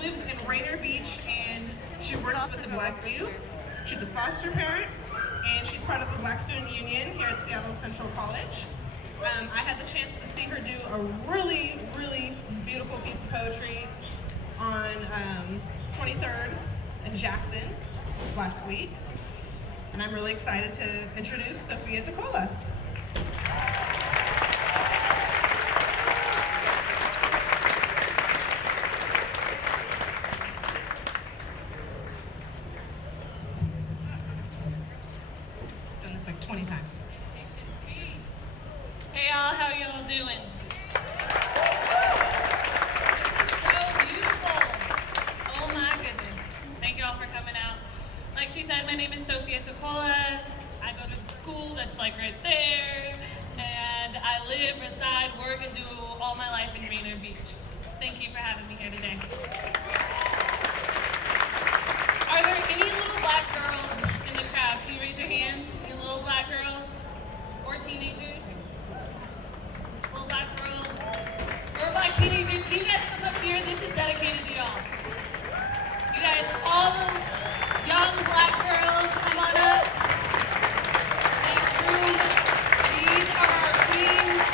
lives in Rainier Beach and she works with the Black youth. She's a foster parent and she's part of the Black Student Union here at Seattle Central College. I had the chance to see her do a really, really beautiful piece of poetry on 23rd and Jackson last week. And I'm really excited to introduce Sophia Tekola. Done this like 20 times. Hey y'all, how y'all doing? This is so beautiful. Oh my goodness. Thank y'all for coming out. Like she said, my name is Sophia Tekola. I go to the school that's like right there. And I live, reside, work, and do all my life in Rainier Beach. So thank you for having me here today. Are there any little black girls in the crowd? Can you raise your hand? Any little black girls? Or teenagers? Little black girls? Or black teenagers? Can you guys come up here? This is dedicated to y'all. You guys, all the young black girls, come on up. Make room. These are our queens.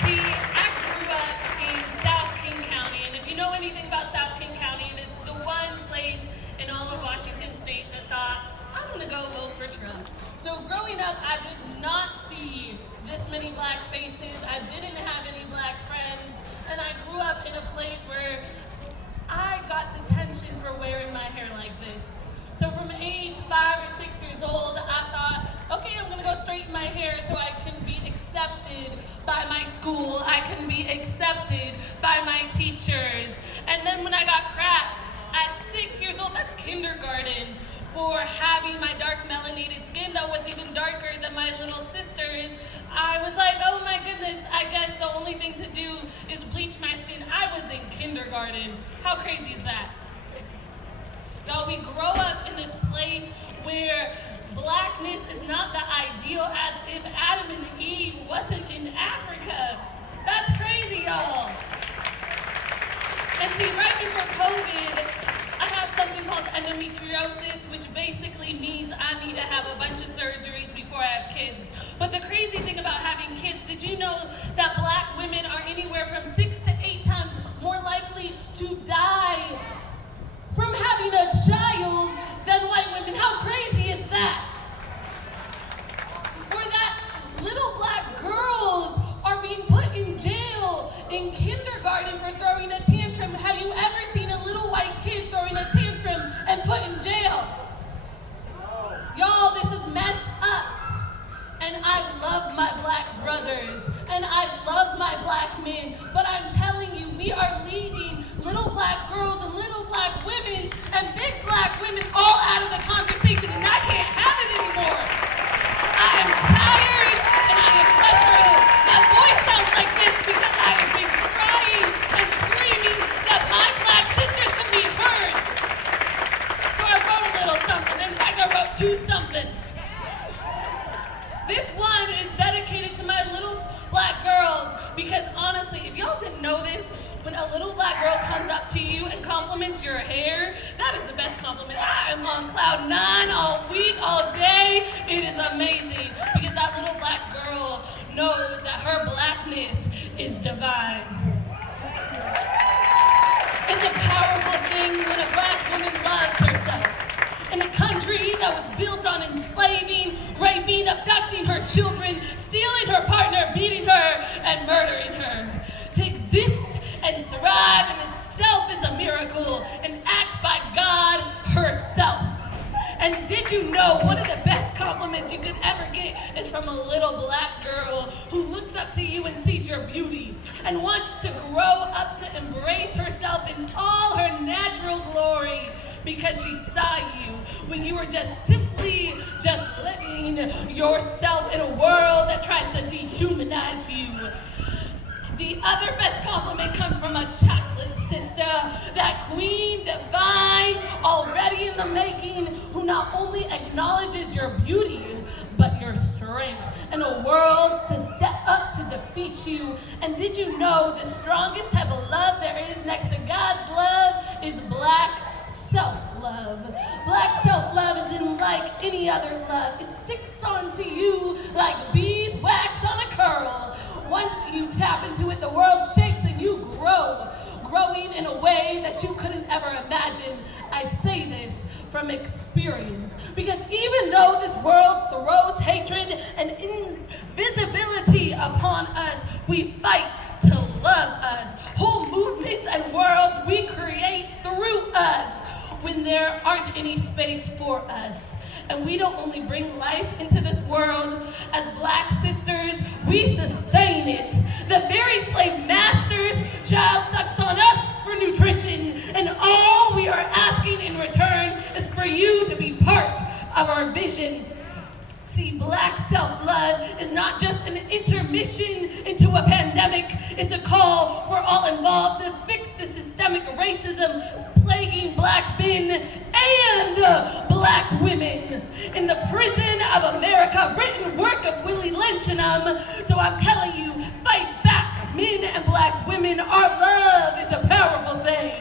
See, I grew up in South King County, and if you know anything about South King County, it's the one place in all of Washington State that thought, I'm gonna go vote for Trump. So growing up, I did not see this many black faces. I didn't have any black friends, and I grew up in a place where I got detention for wearing my hair like this. So from age 5 or 6 years old, I thought, okay, I'm gonna go straighten my hair so I can be accepted by my school. I can be accepted by my teachers. And then when I got cracked at 6 years old, that's kindergarten, for having my dark melanated skin that was even darker than my little sister's, I was like, oh my goodness, I guess the only thing to do is bleach my skin. I was in kindergarten. How crazy is that? Y'all, we grow up in this place where blackness is not the ideal, as if Adam and Eve wasn't in Africa. That's crazy, y'all. And see, right before COVID, I have something called endometriosis, which basically means I need to have a bunch of surgeries before I have kids. But the crazy thing about having kids, did you know that black women are anywhere from 6 to 8 times more likely to die from having a child than white women? How crazy is that? Or that little black girls are being put in jail in kindergarten for throwing a tantrum. Have you ever seen a little white kid throwing a tantrum and put in jail? Y'all, this is messed up. And I love my black brothers, and I love my black men, but I'm telling you, we are leaving little black girls and little black women and big black women all out of the conversation, and I can't have it anymore. I am tired, and I am frustrated. My voice sounds like this because I have been crying and screaming that my black sisters can be heard. So I wrote a little something. In fact, I wrote 2 somethings. This one is dedicated to my little black girls, because honestly, if y'all didn't know this, when a little black girl comes up to you and compliments your hair, that is the best compliment. I am on cloud 9 all week, all day. It is amazing, because that little black girl knows that her blackness is divine. It's a powerful thing when a black woman loves herself. In a country that was built on enslaving, raping, abducting her children, stealing her partner, beating her, and murdering her. To exist and thrive in itself is a miracle, an act by God herself. And did you know one of the best compliments you could ever get is from a little black girl who looks up to you and sees your beauty and wants to grow up to embrace herself in all her natural glory, because she saw you when you were just simply just living yourself in a world that tries to dehumanize you. The other best compliment comes from a chocolate sister, that queen divine, already in the making, who not only acknowledges your beauty, but your strength, and a world to set up to defeat you. And did you know the strongest type of love there is next to God's love is Black self-love. Black self-love isn't like any other love. It sticks onto you like beeswax on a curl. Once you tap into it, the world shakes and you grow, growing in a way that you couldn't ever imagine. I say this from experience, because even though this world throws hatred and invisibility upon us, we fight to love us. Whole movements and worlds we create through us when there aren't any space for us. And we don't only bring life into this world as Black sisters, we sustain it. The very slave master's child sucks on us for nutrition, and all we are asking in return is for you to be part of our vision. See, Black self-love is not just an intermission into a pandemic. It's a call for all involved to fix the systemic racism plaguing Black men and Black women. In the prison of America, written work of Willie Lynch and so I'm telling you, fight back, men and Black women. Our love is a powerful thing.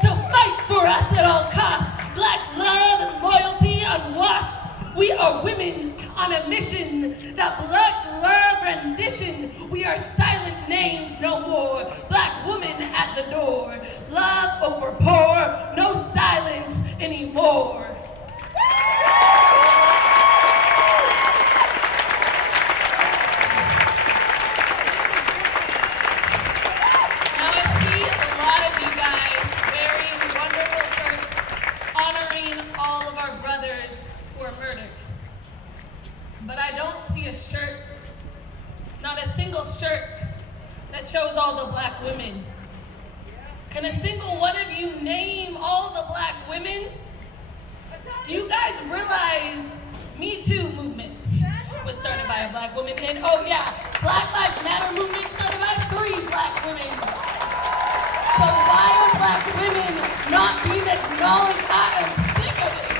So fight for us at all costs. Black love and loyalty unwashed. We are women on a mission. That Black love rendition. We are silent names no more. Black woman at the door. Love over poor. No silence anymore. Now I see a lot of you guys wearing wonderful shirts honoring all of our brothers who are murdered. But I don't see a shirt, not a single shirt, that shows all the Black women. Can a single one of you name all the Black women? Do you guys realize Me Too movement was started by a Black woman? And oh yeah, Black Lives Matter movement started by 3 Black women. So why are Black women not being acknowledged? I am sick of it.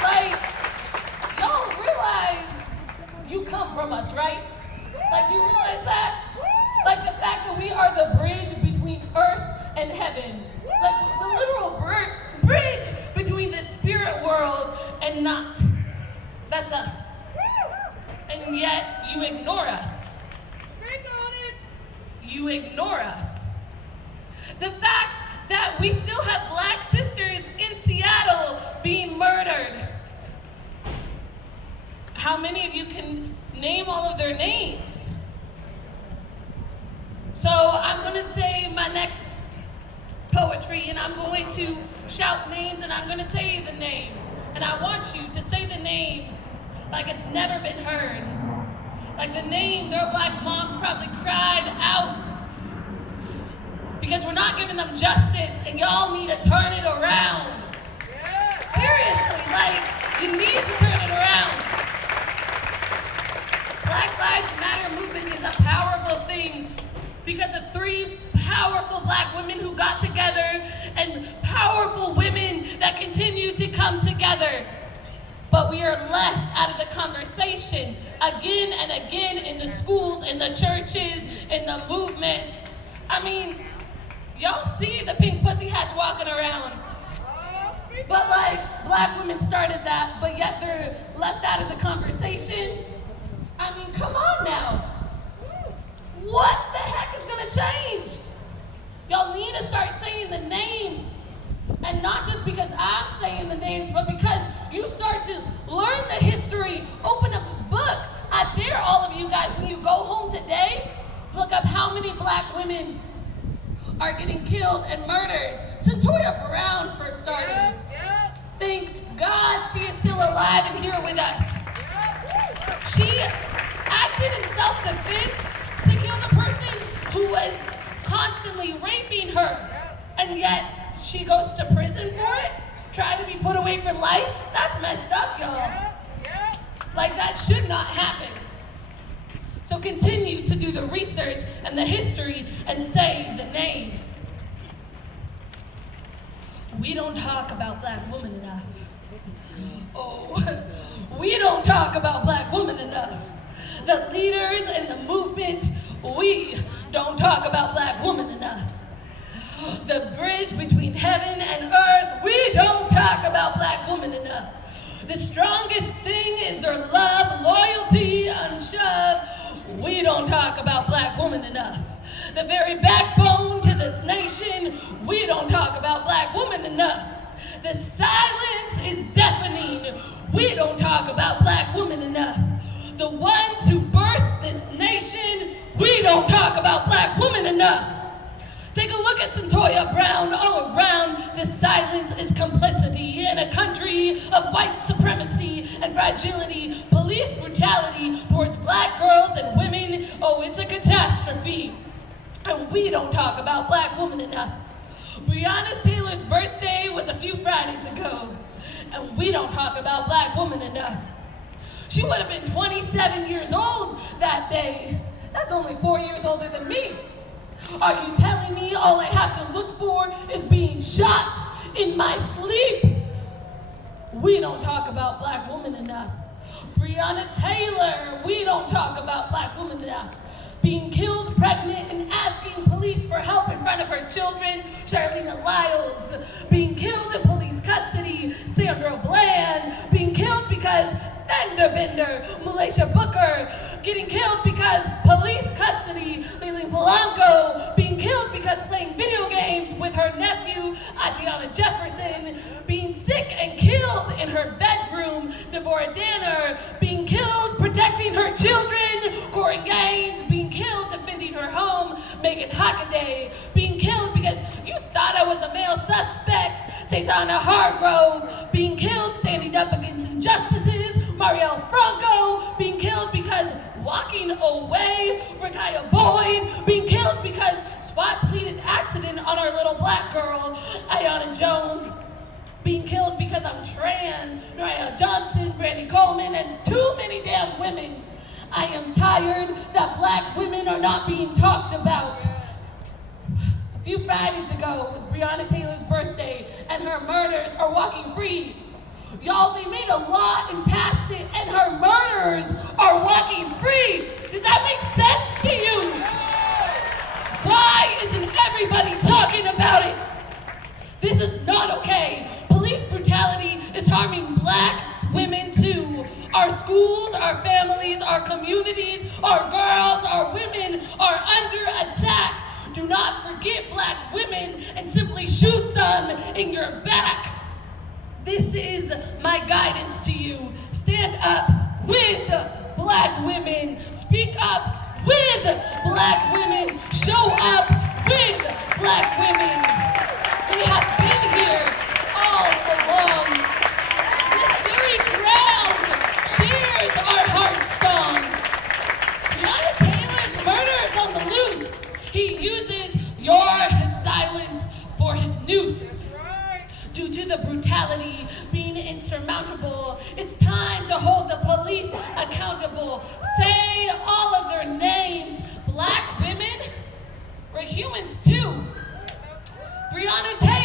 Like, y'all realize you come from us, right? Like, you realize that? Like the fact that we are the bridge between earth and heaven. Like the literal bridge between the spirit world and not. That's us. And yet you ignore us. You ignore us. The fact that we still have Black sisters in Seattle being murdered. How many of you can name all of their names? So I'm going to say my next poetry, and I'm going to shout names, and I'm going to say the name. And I want you to say the name like it's never been heard. Like the name their Black moms probably cried out. Because we're not giving them justice, and y'all need to turn it around. Seriously, like, you need to turn it around. Black Lives Matter movement is a powerful thing because of 3 powerful Black women who got together and powerful women that continue to come together. But we are left out of the conversation again and again in the schools, in the churches, in the movements. I mean, y'all see the pink pussy hats walking around. But like, Black women started that, but yet they're left out of the conversation. I mean, come on now. What the heck is gonna change? Y'all need to start saying the names. And not just because I'm saying the names, but because you start to learn the history, open up a book. I dare all of you guys, when you go home today, look up how many Black women are getting killed and murdered. Centoria Brown, for starters. Thank God she is still alive and here with us. She acted in self-defense to kill the person who was constantly raping her, and yet she goes to prison for it, trying to be put away for life. That's messed up, y'all. Like, that should not happen. So continue to do the research and the history and say the names. We don't talk about black women enough. Oh, we don't talk about black women enough. The leaders in the movement, we don't talk about black women enough. The bridge between heaven and earth, we don't talk about black women enough. The strongest thing is their love, loyalty, unshoved. We don't talk about black women enough. The very backbone to this nation, we don't talk about black women enough. The silence is deafening. We don't talk about black women enough. The ones who birthed this nation, we don't talk about black women enough. Take a look at Centoya Brown. All around, this silence is complicity in a country of white supremacy and fragility, police brutality towards black girls and women. Oh, it's a catastrophe. And we don't talk about black women enough. Breonna Taylor's birthday was a few Fridays ago, and we don't talk about black women enough. She would have been 27 years old that day. That's only 4 years older than me. Are you telling me all I have to look for is being shot in my sleep? We don't talk about black women enough. Breonna Taylor, we don't talk about black women enough. Being killed pregnant and asking police for help in front of her children, Charlene Lyles. Being killed in police custody, Sandra Bland. Being killed because Fender Bender, Malaysia Booker. Getting killed because police custody, Lily Polanco. Being killed because playing video games with her nephew, Atiana Jefferson. Being sick and killed in her bedroom, Deborah Danner. Being killed protecting her children, Corin Gaines. Being killed defending her home, Megan Hockaday. Being killed because you thought I was a male suspect, Taytana Hargrove. Being killed standing up against injustices, Marielle Franco. Being killed because walking away, Rakaya Boyd. Being killed because SWAT pleaded accident on our little black girl, Ayanna Jones. Being killed because I'm trans, Noraya Johnson, Brandy Coleman, and too many damn women. I am tired that black women are not being talked about. A few Fridays ago was Breonna Taylor's birthday, and her murderers are walking free. Y'all, they made a law and passed it, and her murderers are walking free. Does that make sense to you? Why isn't everybody talking about it? This is not okay. Police brutality is harming black women too. Our schools, our families, our communities, our girls, our women are under attack. Do not forget black women and simply shoot them in your back. This is my guidance to you. Stand up with black women. Speak up with black women. Show up with black women. We have been here all along. This very ground cheers our heart song. Breonna Taylor's murder is on the loose. He uses your silence for his noose. Due to the brutality being insurmountable, it's time to hold the police accountable. Say all of their names. Black women, we're humans too. Breonna Taylor.